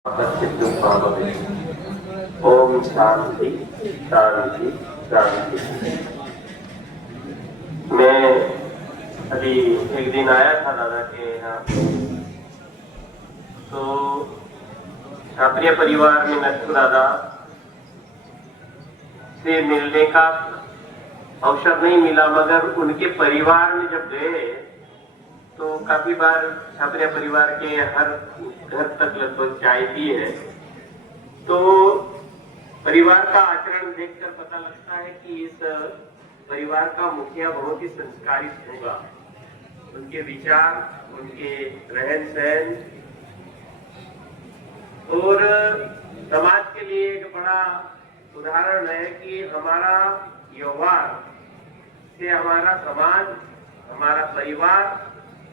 ओम शांति शांति शांति। मैं अभी एक दिन आया था दादा के यहाँ, तो क्षत्रिय परिवार में नक्कू दादा से मिलने का अवसर नहीं मिला, मगर उनके परिवार में जब गए तो काफी बार क्षत्रिय परिवार के हर घर तक लगभग चाय पी है। तो परिवार का आचरण देखकर पता लगता है कि इस परिवार का मुखिया बहुत ही संस्कारित होगा। उनके विचार, उनके रहन सहन और समाज के लिए एक बड़ा उदाहरण है कि हमारा व्यवहार से हमारा समाज, हमारा परिवार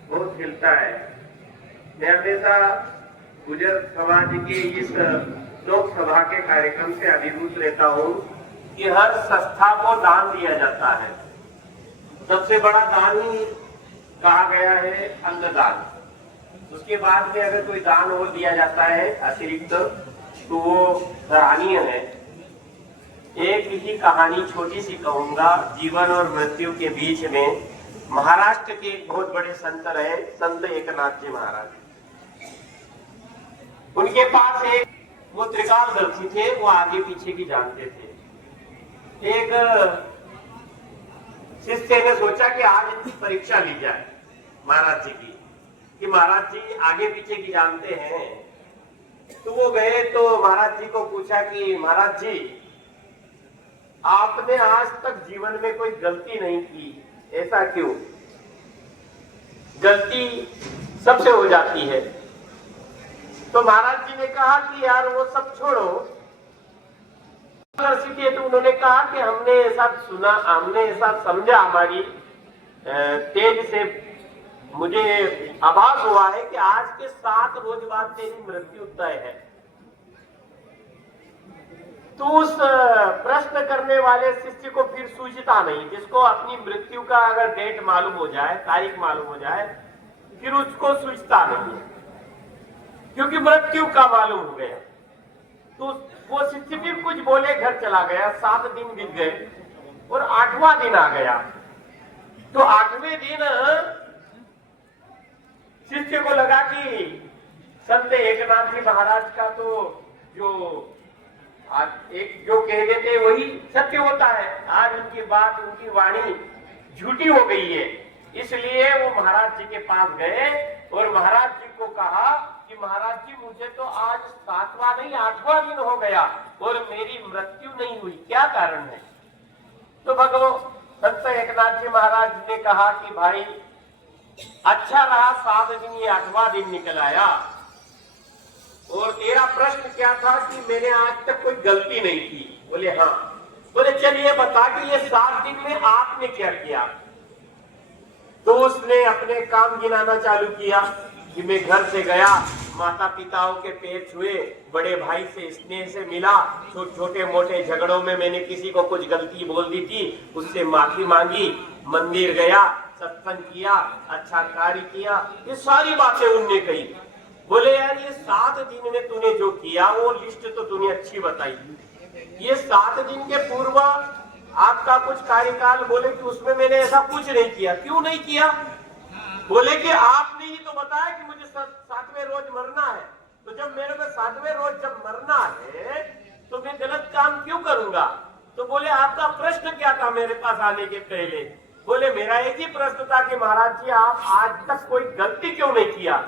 बहुत खिलता है। मैं हमेशा गुजर समाज के इस लोकसभा के कार्यक्रम से अभिभूत रहता हूँ कि हर संस्था को दान दिया जाता है। सबसे बड़ा दान ही कहा गया है अन्नदान। उसके बाद में अगर कोई दान और दिया जाता है अतिरिक्त तो वो सराहनीय है। एक ही कहानी छोटी सी कहूंगा। जीवन और मृत्यु के बीच में महाराष्ट्र के एक बहुत बड़े संत रहे, संत एकनाथ जी महाराज। उनके पास एक वो त्रिकालदर्शी थे, वो आगे पीछे की जानते थे। एक शिष्य ने सोचा कि आज इनकी परीक्षा ली जाए महाराज जी की, कि महाराज जी आगे पीछे की जानते हैं। तो वो गए तो महाराज जी को पूछा कि महाराज जी, आपने आज तक जीवन में कोई गलती नहीं की, ऐसा क्यों? गलती सबसे हो जाती है। तो महाराज जी ने कहा कि यार वो सब छोड़ो। तो उन्होंने कहा कि हमने ऐसा सुना, हमने ऐसा समझा, हमारी तेज से मुझे आभास हुआ है कि आज के 7 रोज बाद तेरी मृत्यु तय है। तो उस प्रश्न करने वाले शिष्य को फिर सूझता नहीं। जिसको अपनी मृत्यु का अगर डेट मालूम हो जाए, तारीख मालूम हो जाए, फिर उसको सूझता नहीं, क्योंकि मृत्यु का मालूम हो गया। तो वो शिष्य फिर कुछ बोले, घर चला गया। 7 दिन बीत गए और 8वां दिन आ गया। तो 8वें दिन शिष्य को लगा कि संत एकनाथ जी महाराज का तो जो आज एक जो कह देते वही सत्य होता है। आज उनकी बात, उनकी वाणी झूठी हो गई है। इसलिए वो महाराज जी के पास गए और महाराज जी को कहा कि महाराज जी, मुझे तो आज 7वां नहीं 8वां दिन हो गया और मेरी मृत्यु नहीं हुई, क्या कारण है? तो भगवान संत एकनाथ जी महाराज ने कहा कि भाई अच्छा रहा, 7 दिन ये 8वां दिन निकल आया। और तेरा प्रश्न क्या था कि मैंने आज तक कोई गलती नहीं की? बोले हाँ। बोले चलिए बता कि ये 7 दिन में आपने क्या किया? तो उसने अपने काम गिनाना चालू किया कि मैं घर से गया, माता पिताओं के पैर छुए, बड़े भाई से स्नेह से मिला, छोटे मोटे झगड़ों में मैंने किसी को कुछ गलती बोल दी थी, उससे माफी मांगी, मंदिर गया, सत्संग किया, अच्छा कार्य किया। ये सारी बातें उनने कही। बोले यार ये 7 दिन में तूने जो किया वो लिस्ट तो तूने अच्छी बताई, ये 7 दिन के पूर्व आपका कुछ कार्यकाल बोले कि उसमें मैंने ऐसा कुछ नहीं किया। क्यों नहीं किया? बोले कि आपने ही तो बताया कि मुझे 7वें रोज मरना है। तो जब मेरे को 7वें रोज जब मरना है तो मैं गलत काम क्यों करूंगा? तो बोले आपका प्रश्न क्या था मेरे पास आने के पहले? बोले मेरा एक ही प्रश्न था कि महाराज जी आप आज तक कोई गलती क्यों नहीं किया?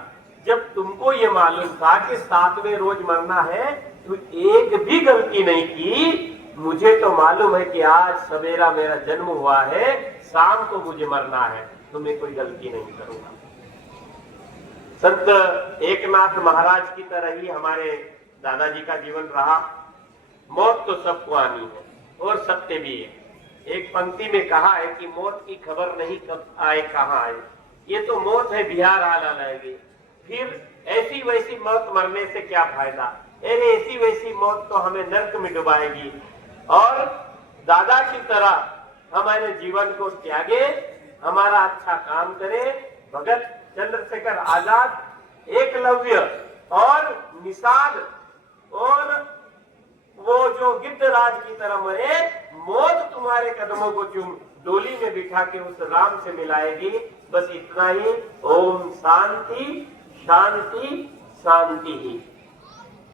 जब तुमको ये मालूम था कि 7वें रोज मरना है तो एक भी गलती नहीं की। मुझे तो मालूम है कि आज सवेरा मेरा जन्म हुआ है, शाम को मुझे मरना है, तो मैं कोई गलती नहीं करूंगा। संत एकनाथ महाराज की तरह ही हमारे दादाजी का जीवन रहा। मौत तो सबको आनी है और सत्य भी है। एक पंक्ति में कहा है कि मौत की खबर नहीं कब आए कहाँ आए, ये तो मौत है बिहार आला लाएगी। फिर ऐसी वैसी मौत मरने से क्या फायदा? अरे ऐसी वैसी मौत तो हमें नर्क में डुबाएगी। और दादा की तरह हमारे जीवन को त्यागे, हमारा अच्छा काम करे। भगत चंद्रशेखर आजाद, एकलव्य और निषाद और वो जो गिद्धराज की तरह मरे, मौत तुम्हारे कदमों को चूम डोली में बिठा के उस राम से मिलाएगी। बस इतना ही। ओम शांति शांति शांति ही।